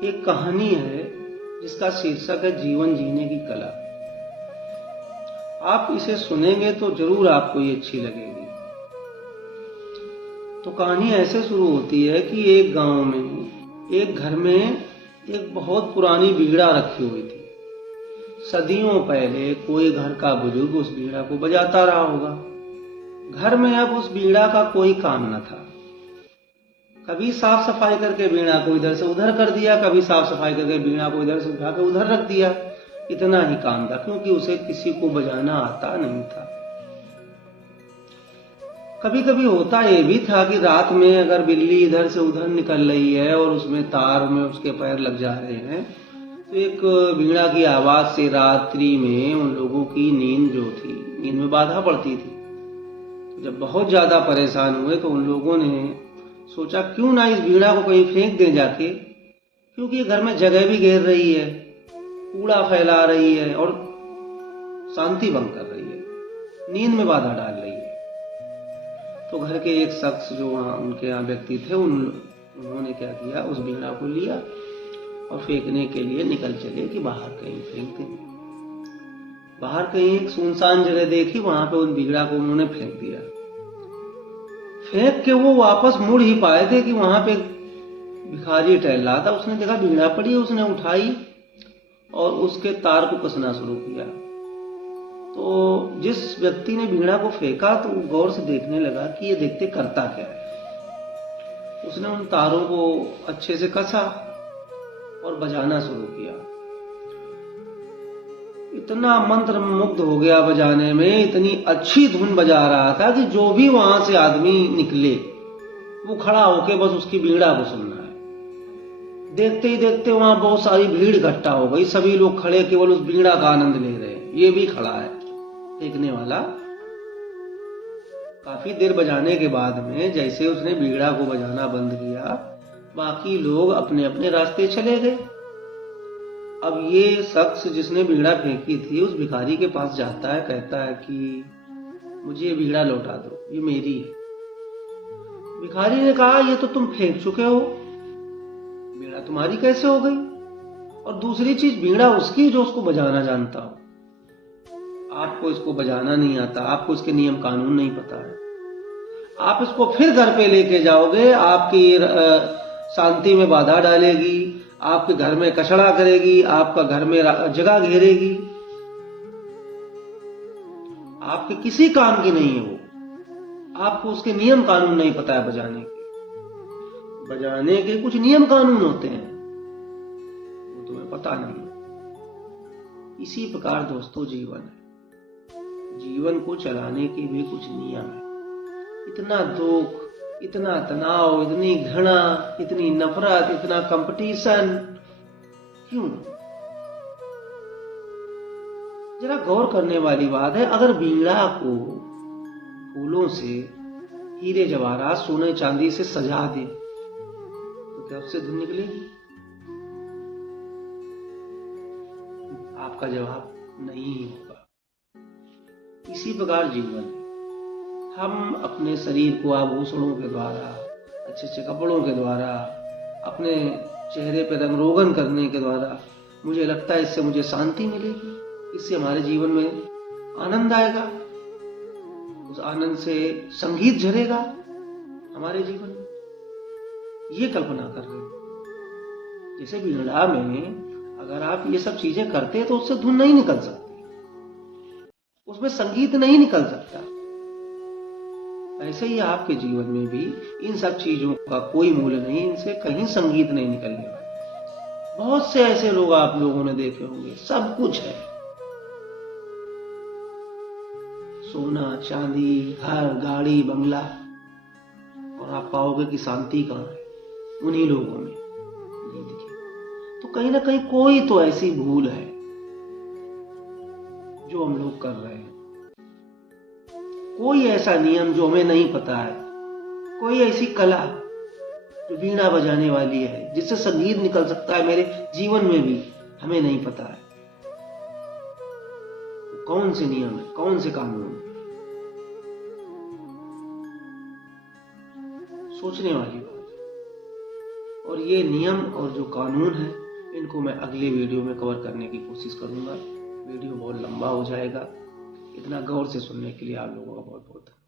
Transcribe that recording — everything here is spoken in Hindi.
एक कहानी है जिसका शीर्षक है जीवन जीने की कला। आप इसे सुनेंगे तो जरूर आपको ये अच्छी लगेगी। तो कहानी ऐसे शुरू होती है कि एक गांव में एक घर में एक बहुत पुरानी बीड़ा रखी हुई थी। सदियों पहले कोई घर का बुजुर्ग उस बीड़ा को बजाता रहा होगा। घर में अब उस बीड़ा का कोई काम न था। कभी साफ सफाई करके बीड़ा को इधर से उधर कर दिया, कभी साफ सफाई करके बीड़ा को इधर से उठा के उधर रख दिया। इतना ही काम था, क्योंकि उसे किसी को बजाना आता नहीं था। कभी कभी होता ये भी था कि रात में अगर बिल्ली इधर से उधर निकल रही है और उसमें तार में उसके पैर लग जा रहे हैं, तो एक बीड़ा की आवाज से रात्रि में उन लोगों की नींद में बाधा पड़ती थी। जब बहुत ज्यादा परेशान हुए तो उन लोगों ने सोचा क्यों ना इस बीड़ा को कहीं फेंक दें जाके, क्योंकि ये घर में जगह भी घेर रही है, कूड़ा फैला रही है और शांति भंग कर रही है, नींद में बाधा डाल रही है। तो घर के एक शख्स जो वहां उनके यहाँ व्यक्ति थे, उन्होंने क्या किया, उस बीड़ा को लिया और फेंकने के लिए निकल चले कि बाहर कहीं फेंक देंगे। बाहर कहीं एक सुनसान जगह देखी, वहां पे उन बीड़ा को उन्होंने फेंक दिया। फेंक के वो वापस मुड़ ही पाए थे कि वहां पे भिखारी टहल रहा था। उसने देखा बीड़ा पड़ी, उसने उठाई और उसके तार को कसना शुरू किया। तो जिस व्यक्ति ने बीड़ा को फेंका तो गौर से देखने लगा कि ये देखते करता क्या है। उसने उन तारों को अच्छे से कसा और बजाना शुरू किया। इतना मंत्र मुग्ध हो गया बजाने में, इतनी अच्छी धुन बजा रहा था कि जो भी वहां से आदमी निकले वो खड़ा होके बस उसकी बीड़ा को सुनना है। देखते ही देखते वहां बहुत सारी भीड़ इकट्ठा हो गई। सभी लोग खड़े केवल उस बीड़ा का आनंद ले रहे हैं। ये भी खड़ा है देखने वाला। काफी देर बजाने के बाद में जैसे उसने बीड़ा को बजाना बंद किया, बाकी लोग अपने अपने रास्ते चले गए। अब ये शख्स जिसने बीड़ा फेंकी थी उस भिखारी के पास जाता है, कहता है कि मुझे ये बीड़ा लौटा दो, ये मेरी है। भिखारी ने कहा ये तो तुम फेंक चुके हो, बीड़ा तुम्हारी कैसे हो गई? और दूसरी चीज, बीड़ा उसकी जो उसको बजाना जानता हो। आपको इसको बजाना नहीं आता, आपको इसके नियम कानून नहीं पता है। आप इसको फिर घर पे लेके जाओगे, आपकी शांति में बाधा डालेगी, आपके घर में कचड़ा करेगी, आपका घर में जगह घेरेगी। आपके किसी काम की नहीं है वो। आपको उसके नियम कानून नहीं पता है बजाने के। बजाने के कुछ नियम कानून होते हैं, वो तुम्हें पता नहीं है। इसी प्रकार दोस्तों जीवन है। जीवन को चलाने के भी कुछ नियम है। इतना दुख, इतना तनाव, इतनी घृणा, इतनी नफरत, इतना कंपटीशन क्यों? जरा गौर करने वाली बात है। अगर बीड़ा को फूलों से, हीरे जवाहरात, सोने चांदी से सजा दे तो क्या उससे धुन निकलेगी? आपका जवाब नहीं होगा। इसी प्रकार जीवन है। हम अपने शरीर को आभूषणों के द्वारा, अच्छे अच्छे कपड़ों के द्वारा, अपने चेहरे पर रंग रोगन करने के द्वारा, मुझे लगता है इससे मुझे शांति मिलेगी, इससे हमारे जीवन में आनंद आएगा, उस आनंद से संगीत झरेगा हमारे जीवन में। ये कल्पना कर रहे हैं। जैसे बीड़ा में अगर आप ये सब चीजें करते तो उससे धुन नहीं निकल सकती, उसमें संगीत नहीं निकल सकता। ऐसे ही आपके जीवन में भी इन सब चीजों का कोई मूल्य नहीं, इनसे कहीं संगीत नहीं निकलने वाला। बहुत से ऐसे लोग आप लोगों ने देखे होंगे, सब कुछ है, सोना चांदी, घर गाड़ी बंगला, और आप पाओगे कि शांति कहां है? उन्हीं लोगों में नहीं दिखे। तो कहीं ना कहीं कोई तो ऐसी भूल है जो हम लोग कर रहे हैं। कोई ऐसा नियम जो हमें नहीं पता है, कोई ऐसी कला जो बीड़ा बजाने वाली है, जिससे संगीत निकल सकता है मेरे जीवन में भी, हमें नहीं पता है। कौन से नियम है, कौन से कानून है? सोचने वाली बात। और ये नियम और जो कानून है इनको मैं अगले वीडियो में कवर करने की कोशिश करूँगा। वीडियो बहुत लंबा हो जाएगा। इतना गौर से सुनने के लिए आप लोगों का बहुत बहुत धन्यवाद।